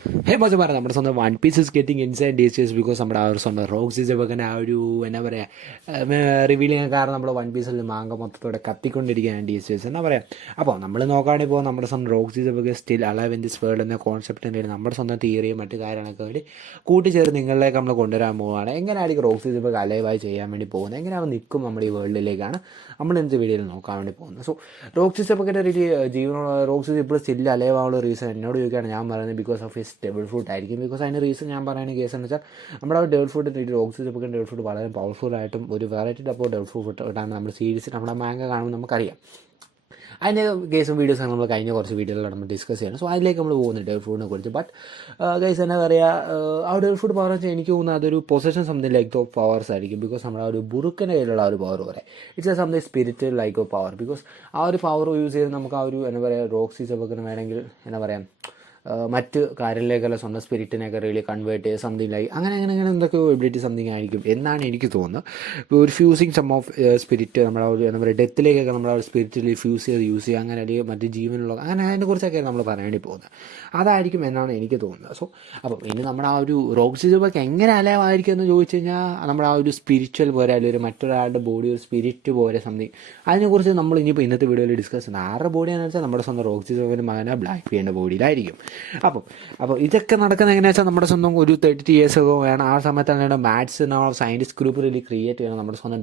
ഹേ മച്ച പറയാം നമ്മുടെ സ്വന്തം One Piece is getting inside details because നമ്മുടെ ആ ഒരു സ്വന്തം റോക്ക് സീസപ്പൊക്കെ ആ ഒരു എന്നാ പറയുക റിവീൽ ചെയ്യാൻ കാരണം നമ്മുടെ വൺ പീസിൽ മാങ്ക മൊത്തത്തോടെ കത്തിക്കൊണ്ടിരിക്കുകയാണ് ഡീറ്റെയിൽസ് എന്നാ പറയാം. അപ്പോൾ നമ്മൾ നോക്കുകയാണെങ്കിൽ ഇപ്പോൾ നമ്മുടെ സ്വന്തം റോക്ക് സീസപ്പൊക്കെ still alive in this world എന്ന കോൺസെപ്റ്റിൻ്റെ നമ്മുടെ സ്വന്തം തിയറിയും മറ്റു കാര്യങ്ങളൊക്കെ വേണ്ടി കൂട്ടിച്ചേർത്ത് നിങ്ങളിലേക്ക് നമ്മൾ കൊണ്ടുവരാൻ പോവുകയാണ്. എങ്ങനെയായിരിക്കും റോക്ക് സീസപ്പൊക്കെ അലൈവായി ചെയ്യാൻ വേണ്ടി പോകുന്നത്, എങ്ങനെ അവൻ നിൽക്കും നമ്മുടെ ഈ വേൾഡിലേക്കാണ് നമ്മൾ ഇന്നത്തെ വീഡിയോയിൽ നോക്കാൻ വേണ്ടി പോകുന്നത്. സോ റോക്ക് സീസപ്പൊക്കെ ഒരു ജീവനുള്ള റോക്ക് സീസ് ഇപ്പോൾ സ്റ്റിൽ അലൈവ് ആവുള്ള റീസൺ എന്നോട് ചോദിക്കുകയാണ് ഞാൻ പറയുന്നത് because of his double fruit ആയിരിക്കും. ബിക്കോസ് അതിന് റീസൺ ഞാൻ പറയുന്ന കേസ് എന്ന് വെച്ചാൽ നമ്മുടെ ആ ഡബിൾ ഫ്രൂട്ട് റോക്ക് സീസപ്പൊക്കെ ഡബിൾ ഫ്രൂട്ട് വളരെ പവർഫുൾ ആയിട്ടും ഒരു വെറൈറ്റി ടൈപ്പ് ഡബിൾ ഫ്രൂട്ട് ഇട്ടാണ് നമ്മൾ സീരീസ് നമ്മുടെ മാങ്ക കാണുമ്പോൾ നമുക്കറിയാം. അതിൻ്റെ കേസും വീഡിയോസ് നമ്മൾ കഴിഞ്ഞ കുറച്ച് വീഡിയോയിലാണ് നമ്മൾ ഡിസ്കസ് ചെയ്യണം. സോ അതിലേക്ക് നമ്മൾ പോകുന്നുണ്ട് ഡബിൾ ഫ്രൂട്ടിനെ കുറിച്ച്. ബട്ട് ഗൈസ് എന്താ പറയുക, ആ ഡബിൾ ഫ്രൂട്ട് പവർ വെച്ചാൽ എനിക്ക് തോന്നുന്നത് അതൊരു possession something like of powers ആയിരിക്കും. ബിക്കോസ് നമ്മുടെ ആ ഒരു ബുറുക്കിൻ്റെ കയ്യിലുള്ള ആ ഒരു പവർ പോലെ it's A something spirit like of power. Because ആ ഒരു പവർ യൂസ് ചെയ്ത് നമുക്ക് ആ ഒരു എന്താ പറയുക റോക്ക് സീസപ്പൊക്കെ വേണമെങ്കിൽ എന്താ പറയുക മറ്റ് കാര്യങ്ങളിലേക്കല്ല സ്വന്തം സ്പിരിറ്റിനെയൊക്കെ റിയലി കൺവേർട്ട് ചെയ്ത് സംതിങ് ലൈക്ക് അങ്ങനെ എന്തൊക്കെയോ എബിലിറ്റി സംതിങ് ആയിരിക്കും എന്നാണ് എനിക്ക് തോന്നുന്നത്. ഇപ്പോൾ ഒരു ഫ്യൂസിങ് സം ഓഫ് സ്പിരിറ്റ് നമ്മുടെ ഒരു എന്താ പറയുക ഡെത്തിലേക്കൊക്കെ നമ്മുടെ ഒരു സ്പിരിറ്റിൽ ഫ്യൂസ് ചെയ്ത് യൂസ് ചെയ്യുക, അങ്ങനെ അല്ലെങ്കിൽ മറ്റ് ജീവനുള്ള അങ്ങനെ അതിനെക്കുറിച്ചൊക്കെ നമ്മൾ പറയേണ്ടി പോകുന്നത് അതായിരിക്കും എന്നാണ് എനിക്ക് തോന്നുന്നത്. സോ അപ്പം ഇനി നമ്മുടെ ആ ഒരു റോക്ക് സീസപ്പൊക്കെ എങ്ങനെ അലവായിരിക്കും എന്ന് ചോദിച്ചു കഴിഞ്ഞാൽ നമ്മുടെ ആ ഒരു സ്പിരിച്വൽ പോലെ അല്ലെങ്കിൽ ഒരു മറ്റൊരാളുടെ ബോഡി ഒരു സ്പിരിറ്റ് പോലെ സംതിങ് അതിനെക്കുറിച്ച് നമ്മൾ ഇനിയിപ്പോൾ ഇന്നത്തെ വീഡിയോയിൽ ഡിസ്കസ് ചെയ്യുന്നത് ആരുടെ ബോഡിയാണെന്ന് വെച്ചാൽ നമ്മുടെ സ്വന്തം റോക്ക് സീസപ്പൊക്കെ മകനെ ബ്ലാക്ക് ബീയുടെ ബോഡിയിലായിരിക്കും. അപ്പോൾ ഇതൊക്കെ നടക്കുന്നത് എങ്ങനെയാ വെച്ചാൽ നമ്മുടെ സ്വന്തം ഒരു 30 years ഒക്കെ വേണം. ആ സമയത്ത് തന്നെ maths scientist group really create ചെയ്യണം നമ്മുടെ സ്വന്തം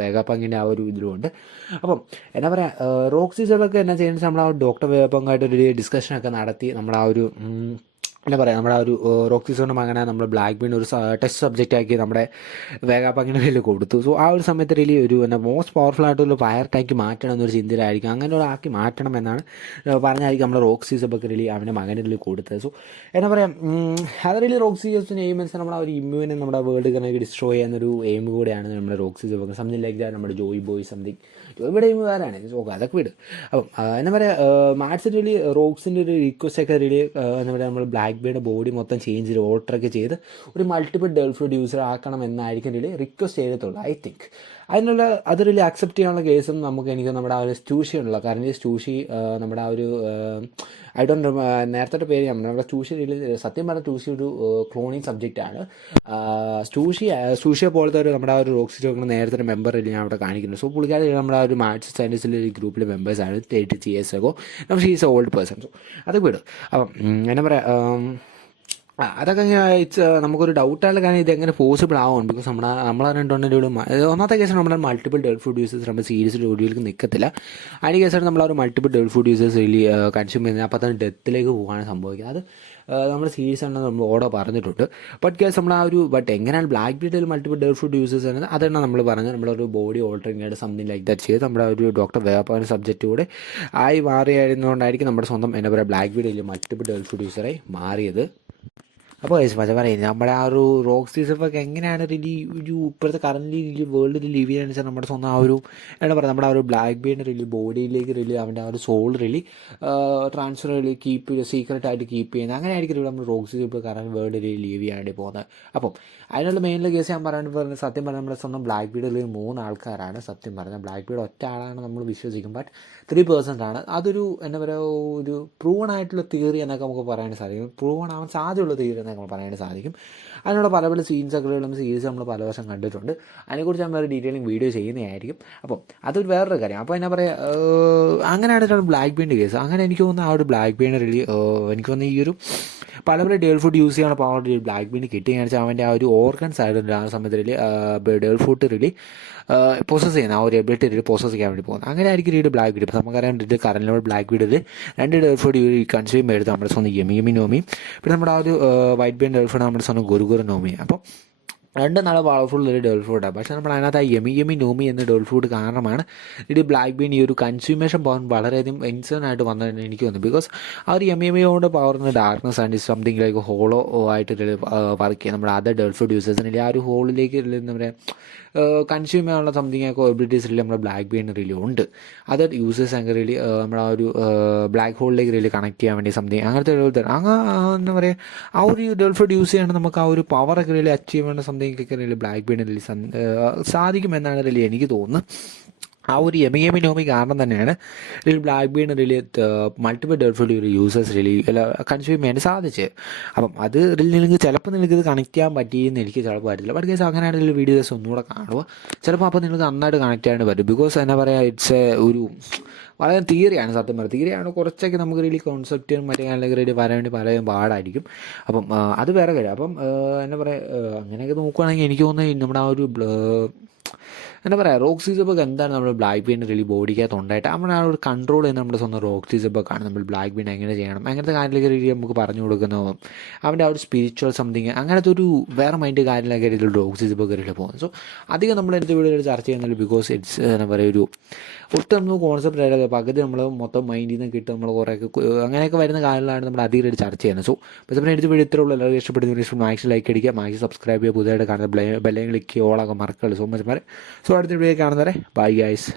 വേഗാപ്പങ്കിൻ്റെ ആ ഒരു ഇതിലുണ്ട്. അപ്പം എന്താ പറയുക റോക്ക് സീസപ്പൊക്കെ എന്നാ ചെയ്യുന്നത് നമ്മൾ ആ ഡോക്ടർ വേഗാപ്പങ്കായിട്ട് ഒരു ഡിസ്കഷനൊക്കെ നടത്തി നമ്മുടെ ആ ഒരു എന്താ പറയുക നമ്മുടെ ആ ഒരു റോക്ക് സീസോണിൻ്റെ മകനെ നമ്മൾ ബ്ലാക്ക് ബീൻ ഒരു ടെസ്റ്റ് സബ്ജക്റ്റ് ആക്കി നമ്മുടെ വേഗാപ്പങ്കിൻ്റെ കയ്യിൽ കൊടുത്തു. സോ ആ ഒരു സമയത്ത് റിലി ഒരു എന്താ മോസ്റ്റ് പവർഫുൾ ആയിട്ടുള്ള ഫയർ ടാങ്ക് മാറ്റണം എന്നൊരു ചിന്തയിലായിരിക്കും, അങ്ങനെ ഒരാക്കി മാറ്റണം എന്നാണ് പറഞ്ഞായിരിക്കും നമ്മുടെ റോക്ക് സീസപ്പൊക്കെ റിലി അവൻ്റെ മകൻ്റെ കയ്യിൽ കൊടുത്തത്. സോ എന്താ പറയുക അത് റിലി റോക്ക് സീസപ്പിന് എയിം വെച്ചാൽ നമ്മുടെ ഒരു ഇമ്മ്യൂനെ നമ്മുടെ വേൾഡ് കണക്ക് ഡിസ്ട്രോയ് ചെയ്യുന്നൊരു എയിം കൂടെയാണ് നമ്മുടെ റോക്ക് സീസപ്പൊക്കെ സംതിങ് ലൈക്ക് ദാറ്റ്. നമ്മുടെ ജോയ് ബോയ് സംതിങ് ഇവിടെ എയിം വേറെയാണ്. ഓക്കെ അതൊക്കെ വിട്. അപ്പം എന്താ പറയുക മാത്സ് റിലി റോക്സിൻ്റെ ഒരു റിക്വസ്റ്റ് ഒക്കെ റിലി എന്താ പറയുക നമ്മൾ ബ്ലാക്ക് ബീയുടെ ബോഡി മൊത്തം ചേഞ്ച് ചെയ്ത് ഓൾട്ടറൊക്കെ ചെയ്ത് ഒരു മൾട്ടിപ്പിൾ ഡബിൾ ഫ്രൂട്ട് യൂസർ ആക്കണം എന്നായിരിക്കും റിലി റിക്വസ്റ്റ് ചെയ്തിട്ടുള്ളൂ. ഐ തിങ്ക് അതിനുള്ള അത് റിലി അക്സെപ്റ്റ് ചെയ്യാനുള്ള കേസും എനിക്ക് നമ്മുടെ ആ ഒരു സ്റ്റൂഷി ഉള്ള കാരണം ഈ സ്റ്റൂഷി നമ്മുടെ ആ ഒരു ഐ ഡോണ്ട് നേരത്തെ പേര് നമ്മുടെ സ്റ്റൂഷി റിലി സത്യം പറഞ്ഞ സ്റ്റൂഷി ഒരു ക്ലോണിങ് സബ്ജക്റ്റാണ്. സ്റ്റൂഷിയെ പോലത്തെ ഒരു നമ്മുടെ ആ ഒരു റോക്ക് സീസപ്പൊക്കെ നേരത്തെ ഒരു മെമ്പർ റിലി ഞാൻ അവിടെ കാണിക്കുന്നത്. സോ പുള്ളിക്കാരി നമ്മുടെ ആ ഒരു മാത്സ് സയൻസിലെ ഒരു ഗ്രൂപ്പിലെ മെമ്പേഴ്സാണ് 30 years ago. നമ്മൾ she is A old person. So അത് വിടും. അപ്പം എന്താ പറയുക അതൊക്കെ നമുക്കൊരു ഡൗട്ടാണ് കാരണം ഇതെങ്ങനെ പോസിബിൾ ആവും. ബിക്കോസ് നമ്മളറിഞ്ഞിട്ടുണ്ടെങ്കിൽ ഒന്നാമത്തെ കേസ് നമ്മുടെ മൾട്ടിപ്പിൾ ഡബിൾ ഫുഡ് യൂസേഴ്സ് നമ്മുടെ സീരീസിൽ ഒടുവിലേക്ക് നിൽക്കത്തില്ല. അതിന് കേസായിട്ട് നമ്മൾ ആ ഒരു multiple double food users really consume ചെയ്യുന്നത് അപ്പോൾ തന്നെ ഡെത്തിലേക്ക് പോകാണ് സംഭവിക്കുന്നത്. അത് നമ്മൾ സീരീസ് ആണെന്ന് നമ്മൾ ഓടോ പറഞ്ഞിട്ടുണ്ട്. ബട്ട് കേസ് നമ്മൾ ആ ഒരു എങ്ങനെയാണ് black beetle multiple double food users ആണ് അതാണ് നമ്മൾ പറഞ്ഞത്. നമ്മളൊരു ബോഡി ഓൾട്ടറിങ് ആയിട്ട് സംതിങ് ലൈക്ക് ദാറ്റ് ചെയ്ത് നമ്മുടെ ഒരു ഡോക്ടർ വേഗപ്പാൻ സബ്ജക്റ്റ് കൂടെ ആയി മാറിയായിരുന്നുകൊണ്ടായിരിക്കും നമ്മുടെ സ്വന്തം എന്താ പറയുക black beetle multiple double food യൂസറായി മാറിയത്. അപ്പോൾ മച്ച പറയുന്നത് നമ്മുടെ ആ ഒരു റോക്ക് സീസപ്പൊക്കെ എങ്ങനെയാണ് റിലി ഒരു ഇപ്പോഴത്തെ കറൻറ്റ്ലി വേൾഡിൽ ലിവ് ചെയ്യാന്ന് വെച്ചാൽ നമ്മുടെ സ്വന്തം ആ ഒരു എന്താ പറയുക നമ്മുടെ ആ ഒരു ബ്ലാക്ക് ബീഡിൻ്റെ റിലി ബോഡിയിലേക്ക് റിലി അവൻ്റെ ആ ഒരു സോൾ റിലി ട്രാൻസ്ഫർ റിലി സീക്രട്ടായിട്ട് കീപ്പ് ചെയ്യുന്നത് അങ്ങനെ ആയിരിക്കും നമ്മൾ റോക്ക് സീസപ്പ് കറൻറ്റ് വേൾഡിൽ ലീവ് ചെയ്യാണ്ടി പോകുന്നത്. അപ്പം അതിനുള്ള മെയിനിലെ കേസ് ഞാൻ പറഞ്ഞത് സത്യം പറഞ്ഞാൽ നമ്മുടെ സ്വന്തം ബ്ലാക്ക് ബീഡിൽ 3 ആൾക്കാരാണ്. സത്യം പറഞ്ഞാൽ ബ്ലാക്ക് ബീഡ് ഒറ്റ ആളാണ് നമ്മൾ വിശ്വസിക്കും. ബട്ട് 3% ആണ്. അതൊരു എന്താ പറയുക ഒരു പ്രൂവൺ ആയിട്ടുള്ള തിയറി എന്നൊക്കെ നമുക്ക് പറയാൻ സാധിക്കും. പ്രൂവൺ ആവാൻ സാധ്യതയുള്ള തിയറി എന്നൊക്കെ നമുക്ക് പറയാൻ സാധിക്കും. അതിനുള്ള പല സീൻസൊക്കെ നമ്മൾ സീരീസ് നമ്മൾ പല വർഷം കണ്ടിട്ടുണ്ട്. അതിനെക്കുറിച്ച് ഞാൻ വേറെ ഡീറ്റെയിലിംഗ് വീഡിയോ ചെയ്യുന്നതായിരിക്കും. അപ്പം അതൊരു വേറൊരു കാര്യം. അപ്പോൾ എന്നാ പറയുക അങ്ങനെയാണ് ബ്ലാക്ക് ബീഡിൻ്റെ കേസ്. അങ്ങനെ എനിക്ക് തോന്നുന്നു ആ ഒരു ബ്ലാക്ക് ബീഡിന് റിലി എനിക്ക് തോന്നുന്നു ഈ ഒരു പല ഡബിൾ ഫുഡ് യൂസ് ചെയ്യാനുള്ള പവർ ബ്ലാക്ക് ബീഡിന് കിട്ടുകയാണെന്ന് വെച്ചാൽ അവൻ്റെ ആ ഒരു ഓർഗൻസ് ആയിരുന്നു ആ സമയത്ത് really double food really process ചെയ്യുന്ന ആ ഒരു എബിലിറ്റി റിലി പ്രോസസ്സ് ചെയ്യാൻ വേണ്ടി പോകുന്നത്. അങ്ങനെ ആയിരിക്കും റിലി ബ്ലാക്ക് ബീഡ്. ഇപ്പോൾ നമുക്കറിയാം ഇത് കറൻറ്റ് ബ്ലാക്ക് ബീഡിൽ 2 ഡബിൾ ഫുഡ് കൺസ്യൂം ചെയ്ത് നമ്മുടെ സ്വന്തം യമി നോമിയും പിന്നെ നമ്മുടെ ആ ഒരു വൈറ്റ് ബീൻ ഡബിൾ ഫുഡ് നമ്മുടെ സ്വന്തം ഗുരു നോമിയും. അപ്പോൾ 2 നല്ല പവർഫുൾ ഒരു ഡബിൾ ഫുഡാണ്. പക്ഷേ നമ്മൾ അതിനകത്ത് ആ യമി നോമി എന്ന ഡബിൾ ഫുഡ് കാരണമാണ് ഇത് ബ്ലാക്ക് ബീൻ ഈ ഒരു കൺസ്യൂമേഷൻ പവർ വളരെയധികം ഇൻസേണായിട്ട് വന്നതെന്ന് എനിക്ക് തോന്നുന്നു. ബിക്കോസ് ആ ഒരു യമി പവറിന് darkness and something like hollow ആയിട്ട് വർക്ക് ചെയ്യുക നമ്മുടെ അതർ ഡബിൾ ഫുഡ് യൂസേഴ്സിന് ആ ഒരു ഹോളിലേക്ക് എന്താ പറയുക കൺസ്യൂം ചെയ്യാനുള്ള സംതിങ് ഒക്കെ എബിലിറ്റീസ് റിലി നമ്മുടെ ബ്ലാക്ക് ബീൻ റിലി ഉണ്ട്. അതർ യൂസേഴ്സ് ഒക്കെ റിലി നമ്മുടെ ആ ഒരു ബ്ലാക്ക് ഹോളിലേക്ക് റിലി കണക്ട് ചെയ്യാൻ വേണ്ടി സംതിങ് അങ്ങനത്തെ എന്താ പറയുക ആ ഒരു ഡബിൾ ഫുഡ് യൂസ് ചെയ്യണം നമുക്ക് ആ ഒരു പവറൊക്കെ റിലി അച്ചീവ് ചെയ്യേണ്ട സംതിങ് ഒക്കെ റിലി ബ്ലാക്ക് ബീൻ റിലി സാധിക്കുമെന്നാണ് റിലി എനിക്ക് തോന്നുന്നത്. ആ ഒരു യമി നോമി കാരണം തന്നെയാണ് ഇതിൽ ബ്ലാക്ക് ബീൻ റിലി മൾട്ടിപ്പിൾ ഡെഫിലി ഒരു യൂസേഴ്സ് റിലി കൺസ്യൂം ചെയ്യാൻ സാധിച്ചത്. അപ്പം അത് ഇതിൽ നിങ്ങൾക്ക് ചിലപ്പോൾ നിങ്ങൾക്ക് ഇത് കണക്ട് ചെയ്യാൻ പറ്റിയെന്ന് എനിക്ക് ചിലപ്പോൾ പറ്റില്ല. ബട്ട് കേസ് അങ്ങനെയാണെങ്കിൽ വീഡിയോസ് ഒന്നുകൂടെ കാണുക, ചിലപ്പോൾ അപ്പോൾ നിങ്ങൾക്ക് നന്നായിട്ട് കണക്ട് ചെയ്യാൻ പറ്റും. ബിക്കോസ് എന്നാ പറയുക, ഇറ്റ്സ് ഒരു വളരെ തിയറിയാണ്, സത്യം പറയുക തിയറിയാണ്. കുറച്ചൊക്കെ നമുക്ക് റിലി കോൺസെപ്റ്റും മറ്റേ കാര്യങ്ങളൊക്കെ റെഡി വരാൻ വേണ്ടി പറയാൻ പാടായിരിക്കും. അപ്പം അത് വേറെ കാര്യം. അപ്പം എന്നാ പറയുക, അങ്ങനെയൊക്കെ നോക്കുകയാണെങ്കിൽ എനിക്ക് തോന്നുന്നത് നമ്മുടെ ആ ഒരു എന്താ പറയുക, റോക്സി സിബക്ക് എന്താണ് നമ്മൾ ബ്ലാക്ക് ബീൻ്റെ റിലി ബോഡിക്കകത്ത് ഉണ്ടായിട്ട് നമ്മുടെ ആ ഒരു കൺട്രോൾ ചെയ്യുന്ന നമ്മുടെ സ്വന്തം റോക്സി സിബക്കാണ്. നമ്മൾ ബ്ലാക്ക് ബീൻ എങ്ങനെ ചെയ്യണം അങ്ങനത്തെ കാര്യങ്ങളൊക്കെ രീതി നമുക്ക് പറഞ്ഞു കൊടുക്കുന്നതും അവൻ്റെ ആ ഒരു സ്പിരിച്വൽ സംതിങ് അങ്ങനത്തെ ഒരു വേറെ മൈൻഡ് കാര്യങ്ങളൊക്കെ രീതിയിൽ റോക്സി സിബക്ക് റിലി പോകുന്നത്. സോ അധികം നമ്മളെടുത്ത് വീഡിയോയിൽ ചർച്ച ചെയ്യുന്നില്ല. ബിക്കോസ് ഇറ്റ്സ് എന്താ പറയുക, ഒരു ഒട്ടും നമുക്ക് കോൺസെപ്റ്റ് ആയിട്ട് പകുതി നമ്മൾ മൊത്തം മൈൻഡിൽ നിന്ന് കിട്ടും, നമ്മൾ കുറേയൊക്കെ അങ്ങനെയൊക്കെ വരുന്ന കാര്യങ്ങളാണ് നമ്മൾ അധികമായിട്ട് ചർച്ച ചെയ്യുന്നത്. സോ അപ്പോൾ എടുത്ത് വീഡിയോ ഇത്രേ ഉള്ളൂ. എല്ലാവരും ഇഷ്ടപ്പെടുന്ന മാക്സിമം ലൈക്ക് അടിക്കുക, മാക്സിമം സബ്സ്ക്രൈബ് ചെയ്യുക, പുതിയതായിട്ട് കാണുന്ന ബെല്ലൈൻ ക്ലിക്ക് ഓളാക്കാൻ മറക്കല്ല. സോ മച്ച് മാറി. സോ അടുത്ത വീഡിയോ കാണുന്നവരെ ബൈ ഗൈസ്.